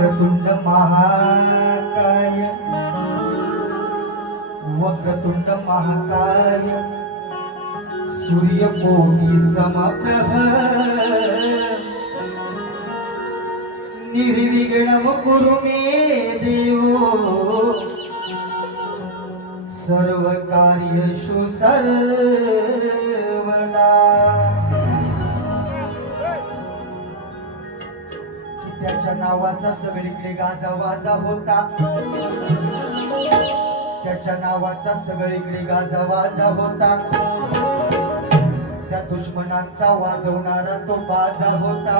वक्रतुंड महाकाय. वक्रतुंड महाकाय. सूर्यकोटी समप्रभ. निर्विघ्नम कुरु मे देवो. सर्व कार्येषु सर्वदा त्याच्या नावाचा सगळीकडे गाजा वाजा होता. त्याच्या नावाचा सगळीकडे गाजा वाजा होता. त्या दुश्मनांचा वाजवणारा तो बाजा होता.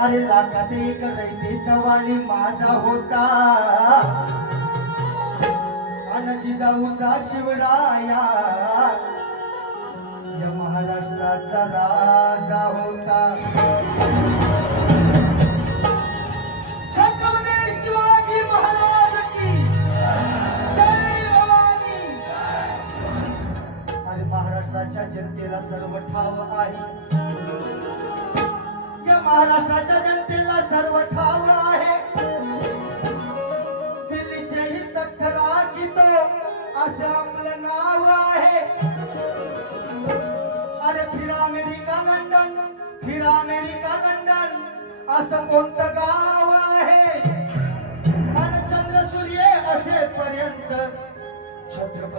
अरे लाखात एक रैतेचा वाली माझा होता. अन जाऊचा शिवराया. या महाराष्ट्राचा राजा महाराष्ट्राच्या जनतेला सर्व ठाव आहे. या महाराष्ट्राच्या जनतेला सर्व ठाव आहे. दिल्लीचेही तख्तरा की असे आपलं नाव आहे. अरे फिरा अमेरिका लंडन फिरा अमेरिका लंडन असं कोणतं गाव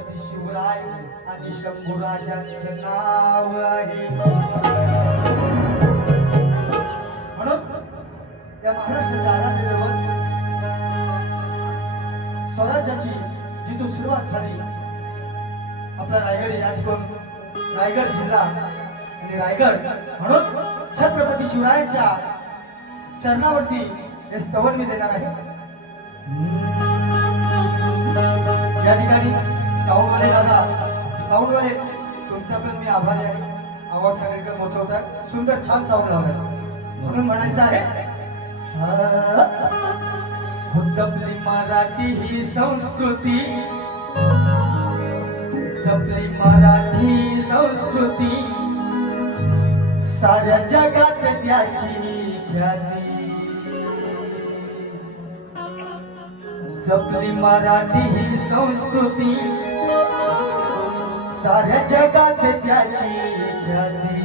छत्रपती शिवराय आणि शंभूराजांचं नाव आहे. म्हणून या महाराष्ट्राच्या आराधनेवर स्वराज्याची जिथून सुरुवात झाली आपला रायगड या ठिकाण रायगड जिल्हा आणि रायगड म्हणून छत्रपती शिवरायांच्या चरणावरती हे स्तवन मी देणार आहे. या ठिकाणी साऊंडवाले दादा साऊंडवाले तुमचा पण मी आभारी आहे. आवाज सगळीकडे पोहोचवतात सुंदर छान साऊंड लावलाय. म्हणून म्हणायचं आहे जपली मराठी ही संस्कृती. जपली मराठी संस्कृती. साऱ्या जगात त्याची ख्याती. जपली मराठी ही संस्कृती. साऱ्या जगात त्याची ख्याती.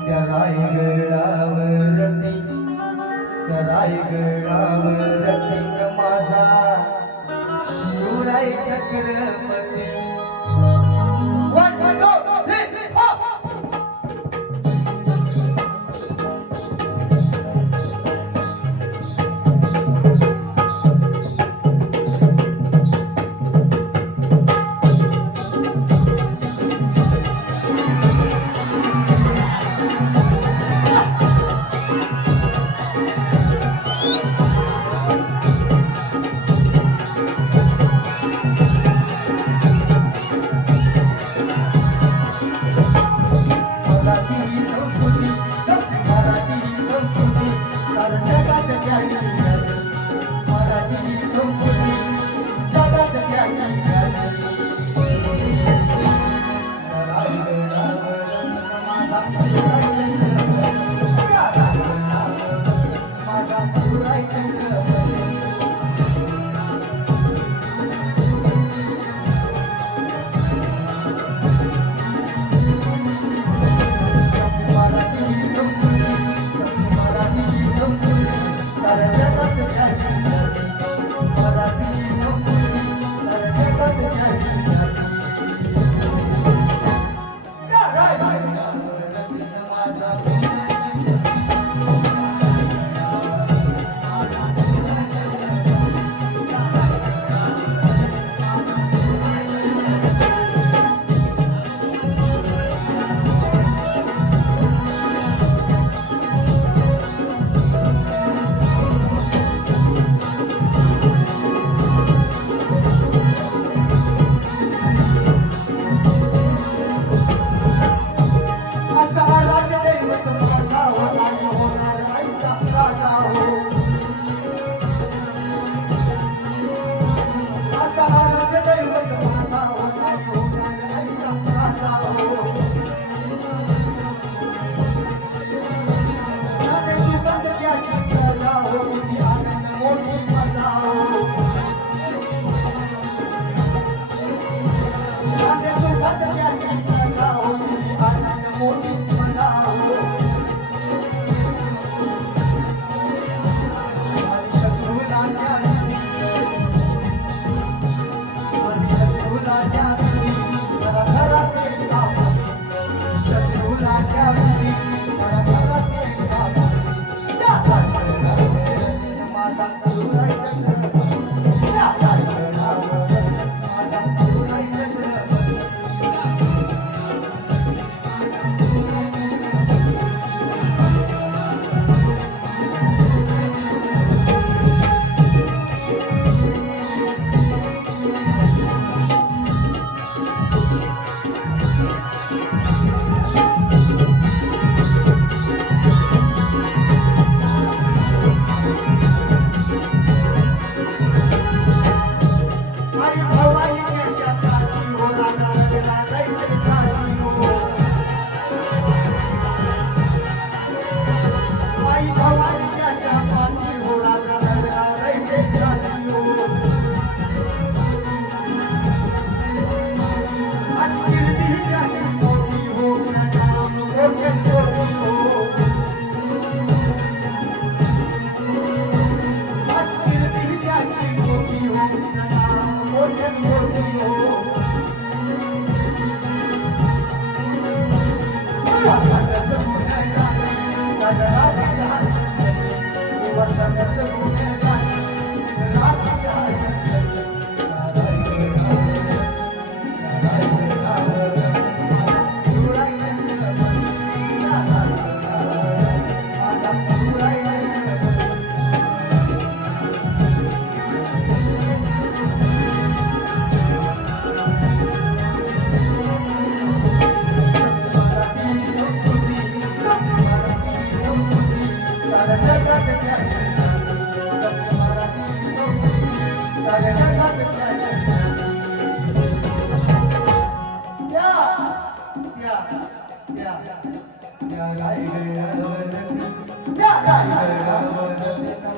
त्या रायगडावरती त्या रायगडावरती माझा शिवराय चक्रपती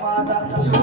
माझा